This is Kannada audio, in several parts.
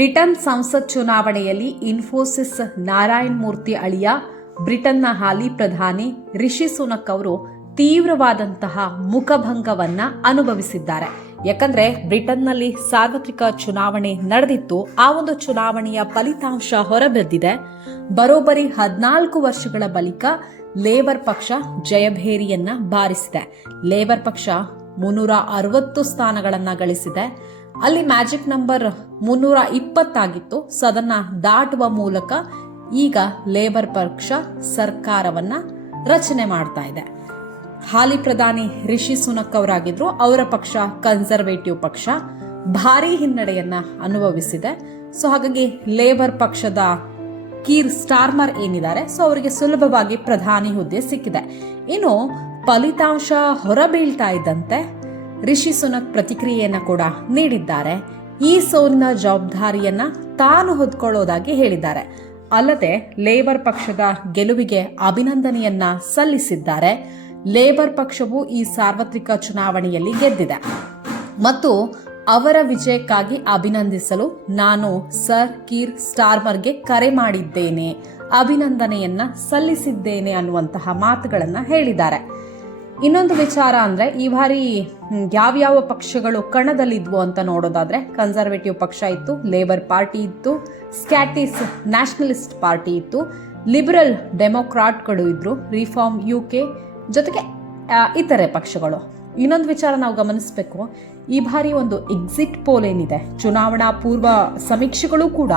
ಬ್ರಿಟನ್ ಸಂಸತ್ ಚುನಾವಣೆಯಲ್ಲಿ ಇನ್ಫೋಸಿಸ್ ನಾರಾಯಣ್ ಮೂರ್ತಿ ಅಳಿಯ ಬ್ರಿಟನ್ನ ಹಾಲಿ ಪ್ರಧಾನಿ ರಿಷಿ ಸುನಕ್ ಅವರು ತೀವ್ರವಾದಂತಹ ಮುಖಭಂಗವನ್ನ ಅನುಭವಿಸಿದ್ದಾರೆ. ಯಾಕಂದ್ರೆ ಬ್ರಿಟನ್ನಲ್ಲಿ ಸಾರ್ವತ್ರಿಕ ಚುನಾವಣೆ ನಡೆದಿತ್ತು. ಆ ಒಂದು ಚುನಾವಣೆಯ ಫಲಿತಾಂಶ ಹೊರಬಿದ್ದಿದೆ. ಬರೋಬ್ಬರಿ 14 ವರ್ಷಗಳ ಬಳಿಕ ಲೇಬರ್ ಪಕ್ಷ ಜಯಭೇರಿಯನ್ನ ಬಾರಿಸಿದೆ. ಲೇಬರ್ ಪಕ್ಷ 360 ಸ್ಥಾನಗಳನ್ನ ಗಳಿಸಿದೆ. ಅಲ್ಲಿ ಮ್ಯಾಜಿಕ್ ನಂಬರ್ 320 ಆಗಿತ್ತು. ಅದನ್ನ ದಾಟುವ ಮೂಲಕ ಈಗ ಲೇಬರ್ ಪಕ್ಷ ಸರ್ಕಾರವನ್ನ ರಚನೆ ಮಾಡ್ತಾ ಇದೆ. ಹಾಲಿ ಪ್ರಧಾನಿ ರಿಷಿ ಸುನಕ್ ಅವರಾಗಿದ್ರು. ಅವರ ಪಕ್ಷ ಕನ್ಸರ್ವೇಟಿವ್ ಪಕ್ಷ ಭಾರೀ ಹಿನ್ನಡೆಯನ್ನ ಅನುಭವಿಸಿದೆ. ಸೊ ಹಾಗಾಗಿ ಲೇಬರ್ ಪಕ್ಷದ ಕೀರ್ ಸ್ಟಾರ್ಮರ್ ಏನಿದ್ದಾರೆ, ಸೊ ಅವರಿಗೆ ಸುಲಭವಾಗಿ ಪ್ರಧಾನಿ ಹುದ್ದೆ ಸಿಕ್ಕಿದೆ. ಇನ್ನು ಫಲಿತಾಂಶ ಹೊರಬೀಳ್ತಾ ಇದ್ದಂತೆ ರಿಷಿ ಸುನಕ್ ಪ್ರತಿಕ್ರಿಯೆಯನ್ನ ಕೂಡ ನೀಡಿದ್ದಾರೆ. ಈ ಸೋಲಿನ ಜವಾಬ್ದಾರಿಯನ್ನ ತಾನು ಹೊತ್ಕೊಳ್ಳೋದಾಗಿ ಹೇಳಿದ್ದಾರೆ. ಅಲ್ಲದೆ ಲೇಬರ್ ಪಕ್ಷದ ಗೆಲುವಿಗೆ ಅಭಿನಂದನೆಯನ್ನ ಸಲ್ಲಿಸಿದ್ದಾರೆ. ಲೇಬರ್ ಪಕ್ಷವು ಈ ಸಾರ್ವತ್ರಿಕ ಚುನಾವಣೆಯಲ್ಲಿ ಗೆದ್ದಿದೆ ಮತ್ತು ಅವರ ವಿಜಯಕ್ಕಾಗಿ ಅಭಿನಂದಿಸಲು ನಾನು ಸರ್ ಕೀರ್ ಸ್ಟಾರ್ಮರ್ಗೆ ಕರೆ ಮಾಡಿದ್ದೇನೆ, ಅಭಿನಂದನೆಯನ್ನ ಸಲ್ಲಿಸಿದ್ದೇನೆ ಅನ್ನುವಂತಹ ಮಾತುಗಳನ್ನ ಹೇಳಿದ್ದಾರೆ. ಇನ್ನೊಂದು ವಿಚಾರ ಅಂದ್ರೆ ಈ ಬಾರಿ ಯಾವ್ಯಾವ ಪಕ್ಷಗಳು ಕಣದಲ್ಲಿದ್ವು ಅಂತ ನೋಡೋದಾದ್ರೆ ಕನ್ಸರ್ವೇಟಿವ್ ಪಕ್ಷ ಇತ್ತು, ಲೇಬರ್ ಪಾರ್ಟಿ ಇತ್ತು, ಸ್ಕ್ಯಾಟಿಸ್ ನ್ಯಾಷನಲಿಸ್ಟ್ ಪಾರ್ಟಿ ಇತ್ತು, ಲಿಬರಲ್ ಡೆಮೊಕ್ರಾಟ್ಗಳು ಇದ್ರು, ರಿಫಾರ್ಮ್ ಯುಕೆ ಜೊತೆಗೆ ಇತರೆ ಪಕ್ಷಗಳು. ಇನ್ನೊಂದು ವಿಚಾರ ನಾವು ಗಮನಿಸಬೇಕು, ಈ ಬಾರಿ ಒಂದು ಎಕ್ಸಿಟ್ ಪೋಲ್ ಏನಿದೆ, ಚುನಾವಣಾ ಪೂರ್ವ ಸಮೀಕ್ಷೆಗಳು ಕೂಡ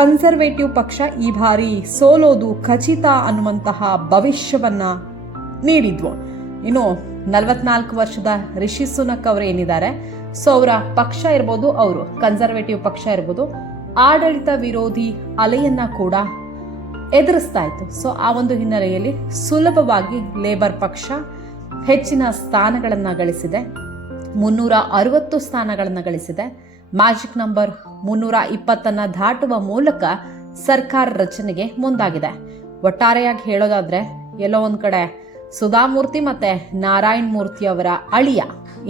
ಕನ್ಸರ್ವೇಟಿವ್ ಪಕ್ಷ ಈ ಬಾರಿ ಸೋಲೋದು ಖಚಿತ ಅನ್ನುವಂತಹ ಭವಿಷ್ಯವನ್ನ ನೀಡಿದ್ವು. ಇನ್ನು 44 ವರ್ಷದ ರಿಷಿ ಸುನಕ್ ಅವರು ಏನಿದ್ದಾರೆ, ಸೊ ಅವರ ಪಕ್ಷ ಇರ್ಬೋದು, ಅವರು ಕನ್ಸರ್ವೇಟಿವ್ ಪಕ್ಷ ಇರ್ಬೋದು, ಆಡಳಿತ ವಿರೋಧಿ ಅಲೆಯನ್ನ ಕೂಡ ಎದುರಿಸ್ತಾ ಇತ್ತು. ಸೊ ಆ ಒಂದು ಹಿನ್ನೆಲೆಯಲ್ಲಿ ಸುಲಭವಾಗಿ ಲೇಬರ್ ಪಕ್ಷ ಹೆಚ್ಚಿನ ಸ್ಥಾನಗಳನ್ನು ಗಳಿಸಿದೆ. 360 ಸ್ಥಾನಗಳನ್ನು ಗಳಿಸಿದೆ. ಮ್ಯಾಜಿಕ್ ನಂಬರ್ 320 ದಾಟುವ ಮೂಲಕ ಸರ್ಕಾರ ರಚನೆಗೆ ಮುಂದಾಗಿದೆ. ಒಟ್ಟಾರೆಯಾಗಿ ಹೇಳೋದಾದ್ರೆ ಎಲ್ಲೋ ಒಂದ್ ಕಡೆ ಸುಧಾಮೂರ್ತಿ ಮತ್ತೆ ನಾರಾಯಣ್ ಮೂರ್ತಿ ಅವರ ಅಳಿಯ,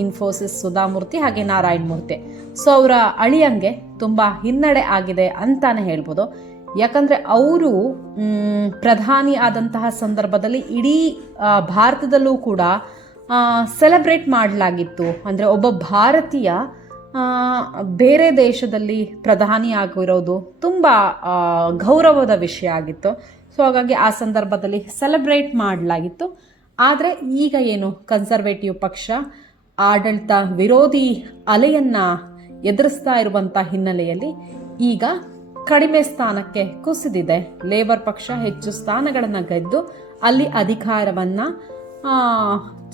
ಇನ್ಫೋಸಿಸ್ ಸುಧಾಮೂರ್ತಿ ಹಾಗೆ ನಾರಾಯಣ್ ಮೂರ್ತಿ, ಸೊ ಅವರ ಅಳಿಯಂಗೆ ತುಂಬಾ ಹಿನ್ನಡೆ ಆಗಿದೆ ಅಂತಾನೆ ಹೇಳ್ಬೋದು. ಯಾಕಂದ್ರೆ ಅವರು ಪ್ರಧಾನಿ ಆದಂತಹ ಸಂದರ್ಭದಲ್ಲಿ ಇಡೀ ಭಾರತದಲ್ಲೂ ಕೂಡ ಸೆಲೆಬ್ರೇಟ್ ಮಾಡಲಾಗಿತ್ತು. ಅಂದ್ರೆ ಒಬ್ಬ ಭಾರತೀಯ ಬೇರೆ ದೇಶದಲ್ಲಿ ಪ್ರಧಾನಿ ಆಗಿರೋದು ತುಂಬಾ ಗೌರವದ ವಿಷಯ ಆಗಿತ್ತು. ಸೊ ಹಾಗಾಗಿ ಆ ಸಂದರ್ಭದಲ್ಲಿ ಸೆಲೆಬ್ರೇಟ್ ಮಾಡಲಾಗಿತ್ತು. ಆದರೆ ಈಗ ಏನು ಕನ್ಸರ್ವೇಟಿವ್ ಪಕ್ಷ ಆಡಳಿತ ವಿರೋಧಿ ಅಲೆಯನ್ನ ಎದುರಿಸ್ತಾ ಇರುವಂತ ಹಿನ್ನೆಲೆಯಲ್ಲಿ ಈಗ ಕಡಿಮೆ ಸ್ಥಾನಕ್ಕೆ ಕುಸಿದಿದೆ. ಲೇಬರ್ ಪಕ್ಷ ಹೆಚ್ಚು ಸ್ಥಾನಗಳನ್ನು ಗೆದ್ದು ಅಲ್ಲಿ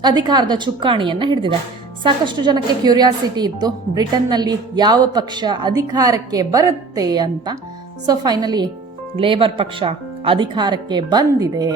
ಅಧಿಕಾರದ ಚುಕ್ಕಾಣಿಯನ್ನ ಹಿಡಿದಿದೆ. ಸಾಕಷ್ಟು ಜನಕ್ಕೆ ಕ್ಯೂರಿಯಾಸಿಟಿ ಇತ್ತು, ಬ್ರಿಟನ್ನಲ್ಲಿ ಯಾವ ಪಕ್ಷ ಅಧಿಕಾರಕ್ಕೆ ಬರುತ್ತೆ ಅಂತ. ಸೊ ಫೈನಲಿ ಲೇಬರ್ ಪಕ್ಷ ಅಧಿಕಾರಕ್ಕೆ ಬಂದಿದೆ.